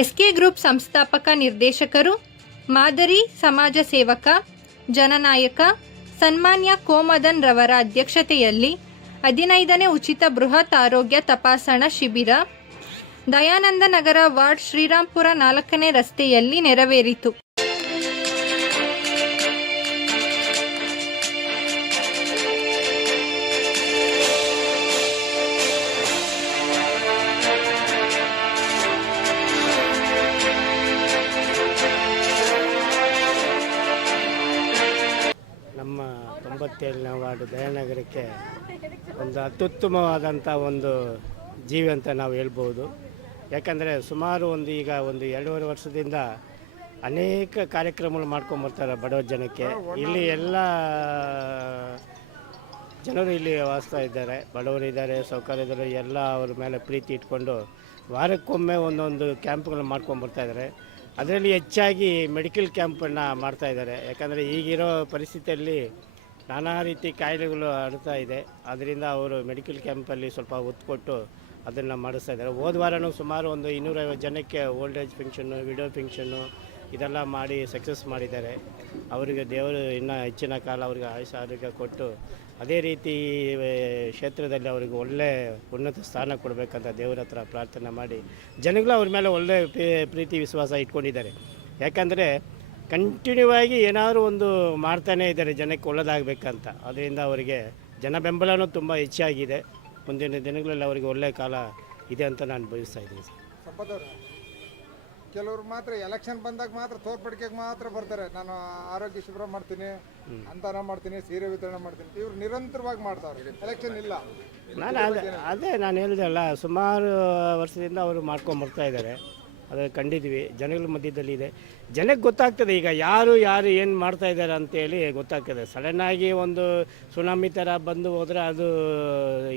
S K group ಸಂಸ್ಥಾಪಕ ನಿರ್ದೇಶಕರು, ಮಾದರಿ ಸಮಾಜ ಸೇವಕ, ಜನನಾಯಕ ಸನ್ಮಾನ್ಯ ಕೋಮದನ್ ರವರ ಅಧ್ಯಕ್ಷತೆಯಲ್ಲಿ 15ನೇ ಉಚಿತ ಬೃಹತ್ ಆರೋಗ್ಯ ತಪಾಸಣಾ ಶಿಬಿರ ದಯಾನಂದ ನಗರ ವಾರ್ಡ್ ಶ್ರೀರಾಂಪುರ 4ನೇ ರಸ್ತೆಯಲ್ಲಿ ನೆರವೇರಿತು. ನಮ್ಮ 97ನೇ ವಾರ್ಡ್ ದಯಾನಗರಕ್ಕೆ ಒಂದು ಅತ್ಯುತ್ತಮವಾದಂಥ ಒಂದು ಜೀವಿ ಅಂತ ನಾವು ಹೇಳ್ಬೋದು. ಯಾಕಂದರೆ ಸುಮಾರು ಈಗ 2.5 ವರ್ಷದಿಂದ ಅನೇಕ ಕಾರ್ಯಕ್ರಮಗಳು ಮಾಡ್ಕೊಂಬರ್ತಾರೆ ಬಡವ ಜನಕ್ಕೆ. ಇಲ್ಲಿ ಎಲ್ಲ ಜನರು ಇಲ್ಲಿ ವಾಸ್ತಾ ಇದ್ದಾರೆ, ಬಡವರಿದ್ದಾರೆ, ಸೌಕರ್ಯದರು ಎಲ್ಲ ಅವ್ರ ಮೇಲೆ ಪ್ರೀತಿ ಇಟ್ಕೊಂಡು ವಾರಕ್ಕೊಮ್ಮೆ ಒಂದೊಂದು ಕ್ಯಾಂಪ್ಗಳು ಮಾಡ್ಕೊಂಬರ್ತಾಯಿದ್ದಾರೆ. ಅದರಲ್ಲಿ ಹೆಚ್ಚಾಗಿ ಮೆಡಿಕಲ್ ಕ್ಯಾಂಪನ್ನು ಮಾಡ್ತಾಯಿದ್ದಾರೆ. ಯಾಕಂದರೆ ಈಗಿರೋ ಪರಿಸ್ಥಿತಿಯಲ್ಲಿ ನಾನಾ ರೀತಿ ಕಾಯಿಲೆಗಳು ಹರಡ್ತಾ ಇದೆ. ಅದರಿಂದ ಅವರು ಮೆಡಿಕಲ್ ಕ್ಯಾಂಪಲ್ಲಿ ಸ್ವಲ್ಪ ಒತ್ತು ಕೊಟ್ಟು ಅದನ್ನು ಮಾಡಿಸ್ತಾ ಇದ್ದಾರೆ. ಹೋದ ವಾರನೂ ಸುಮಾರು 250 ಜನಕ್ಕೆ ಓಲ್ಡ್ ಏಜ್ ಪೆನ್ಷನ್ನು, ವಿಡೋ ಪೆನ್ಷನ್ನು ಇದೆಲ್ಲ ಮಾಡಿ ಸಕ್ಸಸ್ ಮಾಡಿದ್ದಾರೆ. ಅವರಿಗೆ ದೇವರು ಇನ್ನೂ ಹೆಚ್ಚಿನ ಕಾಲ ಅವರಿಗೆ ಆಯುಷ್ಯ ಆರೋಗ್ಯ ಕೊಟ್ಟು ಅದೇ ರೀತಿ ಕ್ಷೇತ್ರದಲ್ಲಿ ಅವರಿಗೆ ಒಳ್ಳೆ ಉನ್ನತ ಸ್ಥಾನ ಕೊಡಬೇಕಂತ ದೇವರ ಹತ್ರ ಪ್ರಾರ್ಥನೆ ಮಾಡಿ ಜನಗಳು ಅವ್ರ ಮೇಲೆ ಒಳ್ಳೆ ಪ್ರೀತಿ ವಿಶ್ವಾಸ ಇಟ್ಕೊಂಡಿದ್ದಾರೆ. ಯಾಕಂದರೆ ಕಂಟಿನ್ಯೂ ಆಗಿ ಏನಾದರೂ ಒಂದು ಮಾಡ್ತಾನೇ ಇದ್ದಾರೆ ಜನಕ್ಕೆ ಒಳ್ಳೆಯದಾಗಬೇಕಂತ. ಅದರಿಂದ ಅವರಿಗೆ ಜನ ಬೆಂಬಲನೂ ತುಂಬ ಹೆಚ್ಚಾಗಿದೆ. ಮುಂದಿನ ದಿನಗಳಲ್ಲಿ ಅವರಿಗೆ ಒಳ್ಳೆಯ ಕಾಲ ಇದೆ ಅಂತ ನಾನು ಭಾವಿಸ್ತಾ ಇದ್ದೀನಿ. ಕೆಲವರು ಮಾತ್ರ ಎಲೆಕ್ಷನ್ ಬಂದಾಗ ಮಾತ್ರ ತೋರ್ಪಡಿಕೆಗೆ ಮಾತ್ರ ಬರ್ತಾರೆ. ನಾನು ಆರೋಗ್ಯ ಶಿಬಿರ ಮಾಡ್ತೀನಿ, ಅಂತಾನ ಮಾಡ್ತೀನಿ, ಸೀರೆ ವಿತರಣೆ ಮಾಡ್ತೀನಿ. ಇವ್ರು ನಿರಂತರವಾಗಿ ಮಾಡ್ತಾರೆ, ಎಲೆಕ್ಷನ್ ಇಲ್ಲ. ನಾನು ಹೇಳಿದೆ ಅಲ್ಲ, ಸುಮಾರು ವರ್ಷದಿಂದ ಅವರು ಮಾಡ್ಕೊಂಬರ್ತಾ ಇದ್ದಾರೆ. ಅದು ಕಂಡಿದ್ವಿ, ಜನಗಳ ಮಧ್ಯದಲ್ಲಿ ಇದೆ. ಜನಕ್ಕೆ ಗೊತ್ತಾಗ್ತದೆ ಈಗ ಯಾರು ಏನು ಮಾಡ್ತಾ ಇದ್ದಾರೆ ಅಂತೇಳಿ ಗೊತ್ತಾಗ್ತದೆ. ಸಡನ್ನಾಗಿ ಒಂದು ಸುನಾಮಿ ಥರ ಬಂದು ಹೋದರೆ ಅದು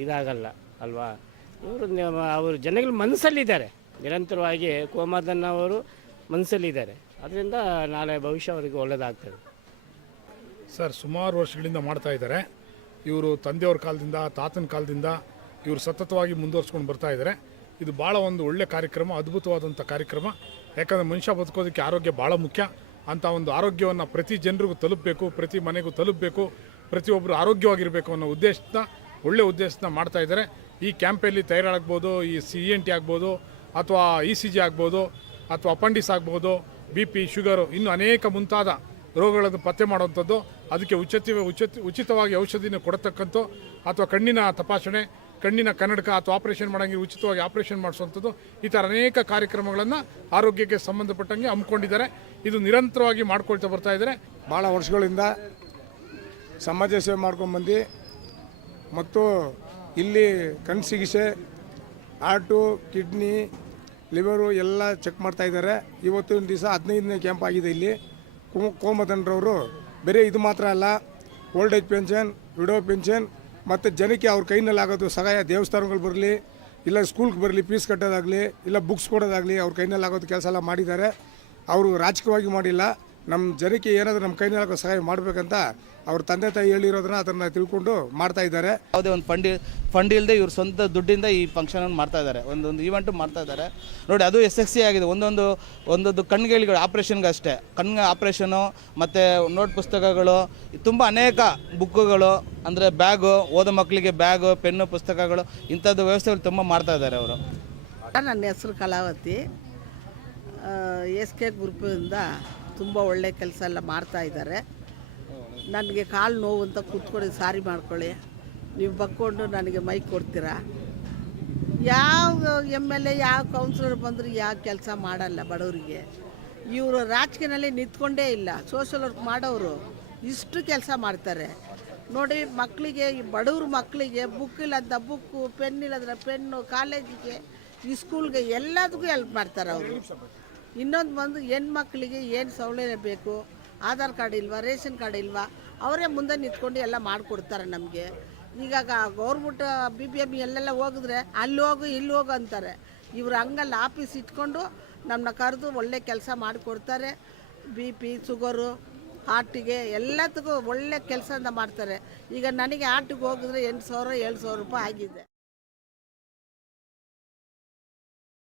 ಇದಾಗಲ್ಲ ಅಲ್ವಾ. ಅವರು ಜನಗಳ ಮನಸ್ಸಲ್ಲಿದ್ದಾರೆ, ನಿರಂತರವಾಗಿ ಕೋಮದನ್ ಅವರು ಮನಸ್ಸಲ್ಲಿದ್ದಾರೆ. ಅದರಿಂದ ನಾಳೆ ಭವಿಷ್ಯ ಅವರಿಗೆ ಒಳ್ಳೆಯದಾಗ್ತದೆ. ಸರ್, ಸುಮಾರು ವರ್ಷಗಳಿಂದ ಮಾಡ್ತಾ ಇದ್ದಾರೆ. ಇವರು ತಂದೆಯವ್ರ ಕಾಲದಿಂದ, ತಾತನ ಕಾಲದಿಂದ ಇವರು ಸತತವಾಗಿ ಮುಂದುವರ್ಸ್ಕೊಂಡು ಬರ್ತಾ ಇದ್ದಾರೆ. ಇದು ಭಾಳ ಒಂದು ಒಳ್ಳೆ ಕಾರ್ಯಕ್ರಮ, ಅದ್ಭುತವಾದಂಥ ಕಾರ್ಯಕ್ರಮ. ಯಾಕಂದರೆ ಮನುಷ್ಯ ಬದುಕೋದಕ್ಕೆ ಆರೋಗ್ಯ ಭಾಳ ಮುಖ್ಯ. ಅಂಥ ಒಂದು ಆರೋಗ್ಯವನ್ನು ಪ್ರತಿ ಜನರಿಗೂ ತಲುಪಬೇಕು, ಪ್ರತಿ ಮನೆಗೂ ತಲುಪಬೇಕು, ಪ್ರತಿಯೊಬ್ಬರು ಆರೋಗ್ಯವಾಗಿರಬೇಕು ಅನ್ನೋ ಉದ್ದೇಶದಿಂದ, ಒಳ್ಳೆ ಉದ್ದೇಶದಿಂದ ಮಾಡ್ತಾ ಇದ್ದಾರೆ. ಈ ಕ್ಯಾಂಪಲ್ಲಿ ಥೈರಾಯ್ಡ್ ಆಗ್ಬೋದು, ಈ CNT ಆಗ್ಬೋದು, ಅಥವಾ ECG ಆಗ್ಬೋದು, ಅಥವಾ ಅಪೆಂಡಿಕ್ಸ್ ಆಗ್ಬೋದು, BP, ಶುಗರು, ಇನ್ನೂ ಅನೇಕ ಮುಂತಾದ ರೋಗಗಳನ್ನು ಪತ್ತೆ ಮಾಡುವಂಥದ್ದು. ಅದಕ್ಕೆ ಉಚಿತವಾಗಿ ಔಷಧಿನ ಕೊಡತಕ್ಕಂಥ, ಅಥವಾ ಕಣ್ಣಿನ ತಪಾಸಣೆ, ಕಣ್ಣಿನ ಕನ್ನಡಕ ಅಥವಾ ಆಪರೇಷನ್ ಮಾಡೋಂಗೆ ಉಚಿತವಾಗಿ ಆಪರೇಷನ್ ಮಾಡಿಸುವಂಥದ್ದು, ಈ ಥರ ಅನೇಕ ಕಾರ್ಯಕ್ರಮಗಳನ್ನು ಆರೋಗ್ಯಕ್ಕೆ ಸಂಬಂಧಪಟ್ಟಂಗೆ ಹಮ್ಮಿಕೊಂಡಿದ್ದಾರೆ. ಇದು ನಿರಂತರವಾಗಿ ಮಾಡ್ಕೊಳ್ತಾ ಬರ್ತಾ ಇದ್ದಾರೆ. ಭಾಳ ವರ್ಷಗಳಿಂದ ಸಮಾಜ ಸೇವೆ ಮಾಡ್ಕೊಂಡ್ಬಂದು ಮತ್ತು ಇಲ್ಲಿ ಕಣ್ಣು ಚಿಕಿತ್ಸೆ, ಹಾರ್ಟು, ಕಿಡ್ನಿ, ಲಿವರು ಎಲ್ಲ ಚೆಕ್ ಮಾಡ್ತಾ ಇದ್ದಾರೆ. ಇವತ್ತಿನ ದಿವಸ 15ನೇ ಕ್ಯಾಂಪ್ ಆಗಿದೆ ಇಲ್ಲಿ. ಕೋಮದನ್ ರವರು ಬೇರೆ ಇದು ಮಾತ್ರ ಅಲ್ಲ, old age pension, widow pension ಮತ್ತು ಜನಕ್ಕೆ ಅವ್ರ ಕೈನಲ್ಲಿ ಆಗೋದು ಸಹಾಯ, ದೇವಸ್ಥಾನಗಳು ಬರಲಿ, ಇಲ್ಲ ಸ್ಕೂಲ್ಗೆ ಬರಲಿ, ಫೀಸ್ ಕಟ್ಟೋದಾಗಲಿ, ಇಲ್ಲ ಬುಕ್ಸ್ ಕೊಡೋದಾಗಲಿ, ಅವ್ರ ಕೈನಲ್ಲಿ ಆಗೋದು ಕೆಲಸ ಎಲ್ಲ ಮಾಡಿದ್ದಾರೆ. ಅವರು ರಾಜಕೀಯವಾಗಿ ಮಾಡಿಲ್ಲ, ನಮ್ಮ ಜನಕ್ಕೆ ಏನಾದರೂ ನಮ್ಮ ಕೈನಲ್ಲಿ ಆಗೋ ಸಹಾಯ ಮಾಡಬೇಕಂತ ಅವ್ರ ತಂದೆ ತಾಯಿ ಹೇಳಿರೋದನ್ನ ಅದನ್ನು ತಿಳ್ಕೊಂಡು ಮಾಡ್ತಾ ಇದ್ದಾರೆ. ಯಾವುದೇ ಒಂದು ಫಂಡ್ ಇಲ್ಲದೆ ಇವ್ರ ಸ್ವಂತ ದುಡ್ಡಿಂದ ಈ ಫಂಕ್ಷನನ್ನು ಮಾಡ್ತಾ ಇದ್ದಾರೆ, ಒಂದೊಂದು ಈವೆಂಟು ಮಾಡ್ತಾ ಇದ್ದಾರೆ. ನೋಡಿ, ಅದು ಯಶಸ್ವಿ ಆಗಿದೆ. ಒಂದೊಂದು ಕಣ್ಗಳಿಗೆ ಆಪ್ರೇಷನ್ಗೆ ಅಷ್ಟೇ, ಕಣ್ಣಿಗೆ ಆಪ್ರೇಷನು ಮತ್ತು ನೋಟ್ ಪುಸ್ತಕಗಳು, ತುಂಬ ಅನೇಕ ಬುಕ್ಕುಗಳು, ಅಂದರೆ ಬ್ಯಾಗು, ಓದೋ ಮಕ್ಕಳಿಗೆ ಬ್ಯಾಗು, ಪೆನ್ನು, ಪುಸ್ತಕಗಳು, ಇಂಥದ್ದು ವ್ಯವಸ್ಥೆಗಳು ತುಂಬ ಮಾಡ್ತಾ ಇದ್ದಾರೆ ಅವರು. ನನ್ನ ಹೆಸರು ಕಲಾವತಿ. SK ಗ್ರೂಪಿಂದ ತುಂಬ ಒಳ್ಳೆ ಕೆಲಸ ಎಲ್ಲ ಮಾಡ್ತಾ ಇದ್ದಾರೆ. ನನಗೆ ಕಾಲು ನೋವು ಅಂತ ಕೂತ್ಕೊಂಡು ಸಾರಿ ಮಾಡ್ಕೊಳ್ಳಿ, ನೀವು ಬಕ್ಕೊಂಡು ನನಗೆ ಮೈಕ್ ಕೊಡ್ತೀರಾ. ಯಾವ MLA, ಯಾವ ಕೌನ್ಸಿಲರ್ ಬಂದರೂ ಯಾವ ಕೆಲಸ ಮಾಡಲ್ಲ ಬಡವರಿಗೆ. ಇವರು ರಾಜಕೀಯದಲ್ಲಿ ನಿಂತ್ಕೊಂಡೇ ಇಲ್ಲ, ಸೋಷಲ್ ವರ್ಕ್ ಮಾಡೋರು ಇಷ್ಟು ಕೆಲಸ ಮಾಡ್ತಾರೆ. ನೋಡಿ, ಮಕ್ಕಳಿಗೆ, ಈ ಬಡವ್ರ ಮಕ್ಕಳಿಗೆ ಬುಕ್ ಇಲ್ಲದ ಬುಕ್ಕು, ಪೆನ್ ಇಲ್ಲದ್ರೆ ಪೆನ್ನು, ಕಾಲೇಜಿಗೆ, ಈ ಸ್ಕೂಲ್ಗೆ ಎಲ್ಲದಕ್ಕೂ ಹೆಲ್ಪ್ ಮಾಡ್ತಾರೆ ಅವರು. ಇನ್ನೊಂದು ಬಂದು ಹೆಣ್ಮಕ್ಳಿಗೆ ಏನು ಸೌಲಭ್ಯ ಬೇಕು, ಆಧಾರ್ ಕಾರ್ಡ್ ಇಲ್ವಾ, ರೇಷನ್ ಕಾರ್ಡ್ ಇಲ್ವಾ, ಅವರೇ ಮುಂದೆ ನಿಂತ್ಕೊಂಡು ಎಲ್ಲ ಮಾಡಿಕೊಡ್ತಾರೆ ನಮಗೆ. ಈಗ ಗೌರ್ಮೆಂಟ್ BBM ಎಲ್ಲೆಲ್ಲ ಹೋಗಿದ್ರೆ ಅಲ್ಲಿ ಹೋಗು ಇಲ್ಲಿ ಹೋಗು ಅಂತಾರೆ. ಇವರು ಹಂಗಲ್ಲ, ಆಫೀಸ್ ಇಟ್ಕೊಂಡು ನಮ್ಮನ್ನ ಕರೆದು ಒಳ್ಳೆ ಕೆಲಸ ಮಾಡಿಕೊಡ್ತಾರೆ. BP, ಶುಗರು, ಹಾರ್ಟಿಗೆ ಎಲ್ಲದಕ್ಕೂ ಒಳ್ಳೆ ಕೆಲಸದಿಂದ ಮಾಡ್ತಾರೆ. ಈಗ ನನಗೆ ಹಾರ್ಟಿಗೆ ಹೋಗಿದ್ರೆ 8,000 7,000 ರೂಪಾಯಿ ಆಗಿದೆ.